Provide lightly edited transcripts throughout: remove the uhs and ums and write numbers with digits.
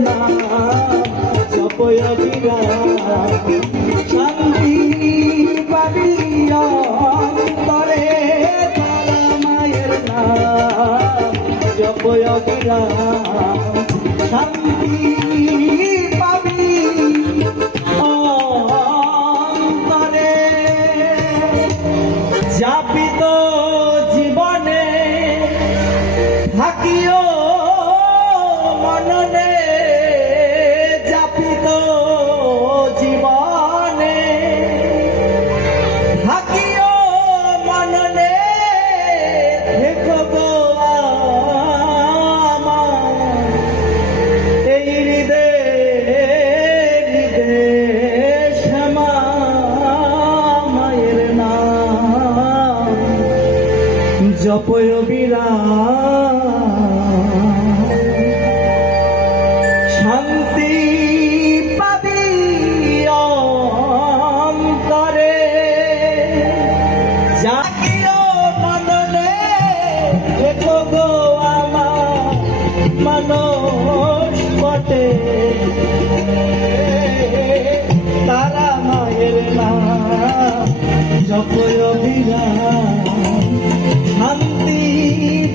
নাম জপয় বিরাম শান্তি পাবি অন্তরে তারা মায়ের নাম জপয় বিরাম শান্তি পাবি অন্তরে যাপিত জীবনে থাকিও মননে যাপিত জীবনে থাকিও মননে থেকো গো আমার এই হৃদয়ে শ্যামা মায়ের নাম জপয় বিরাম শান্তি পাবি অন্তরে জাতীয় মননে দেখো গো আমার মানুষ বটে তারা মায়ের নাম জপয় বিরাম শান্তি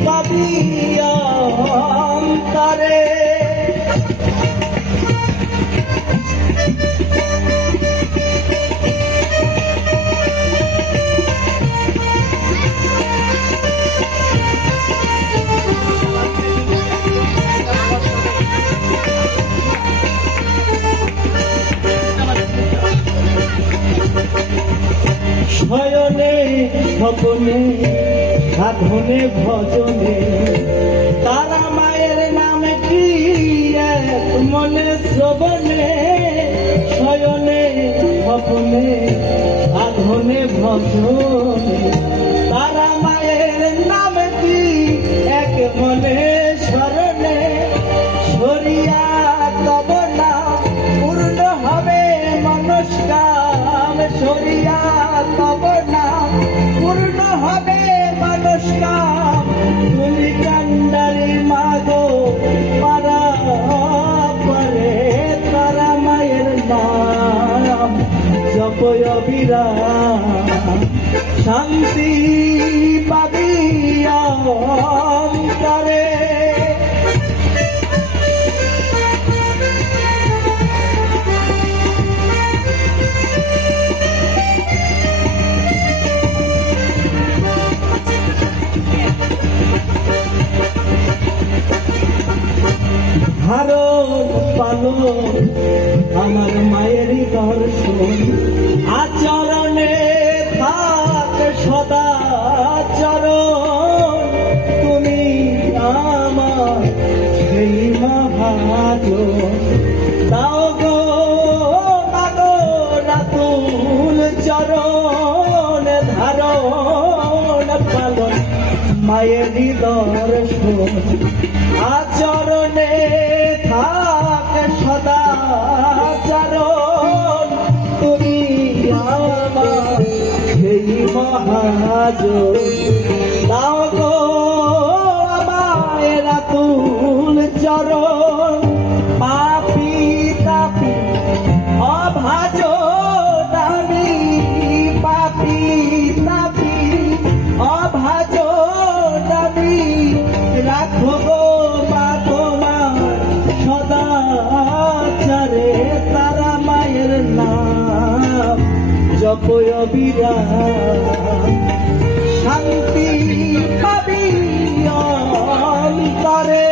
পাবি অন্তরে শয়নে স্বপনে সাধনে ভজনে তারা মায়ের নামে কি এক মনে শ্রবণে শয়নে স্বপনে সাধনে ভজনে তারা মায়ের নামে কি এক মনে স্মরণে সরিয়া তব না পূর্ণ হবে মনস্কাম সরিয়া তব না পূর্ণ হবে মনস্কাম তুমি কান্ডারি মাগো পারা পরে তারা মায়ের নাম জপয় বিরাম শান্তি পাবি অন্তরে ধারণ পালন আমার মায়েরই দর্শন আচরণে থাক সদা চরণ তুমি আমার সেই মহাজন দাও গো মাগো রাতুল চরণ ধারণ পালন মায়েরই দর্শন আচরণে থাক সদা চরণ তুমি আমার সেই মহাজন দাও গো আমায় রাতুল চরণ পাপি তাপি অভাজন আমি পাপি তাপি অভাজন আমি রাখো গো মা তোমার সদাচারে তারা মায়ের নাম জপয় বিরাম শান্তি পাবি অন্তরে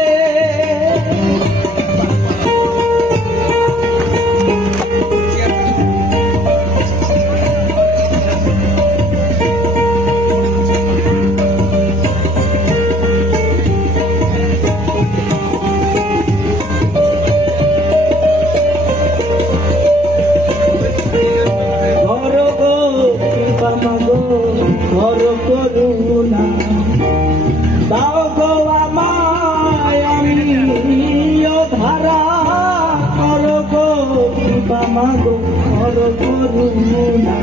ঘর করুণা দাও গো আমায় আমি ধারা কর গো মাগো ঘর করুণা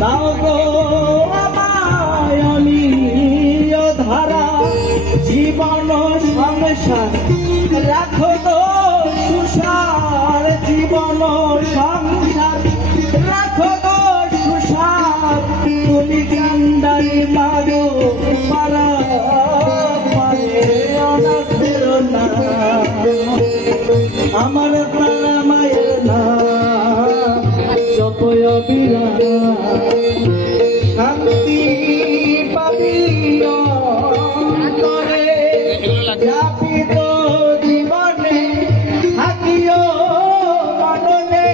দাও গো আমায় আমি ধারা জীবন সংসার রাখো গো আমার তারা মায়ের নাম জপয় বিরাম শান্তি পাবি অন্তরে যাপিত জীবনে থাকিও মননে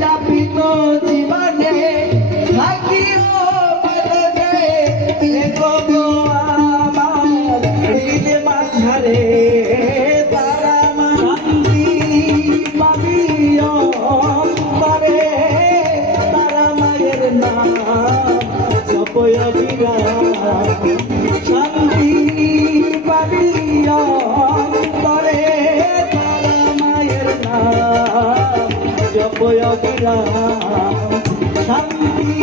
যাপিত জীবনে থাকিও মননে গো আমার দিল মাঝারে তারা শান্তি পাবি অন্তরে তারা মায়ের নাম জপয় বিরাম শান্তি পাবি অন্তরে তারা মায়ের নাম জপয় বিরাম শান্তি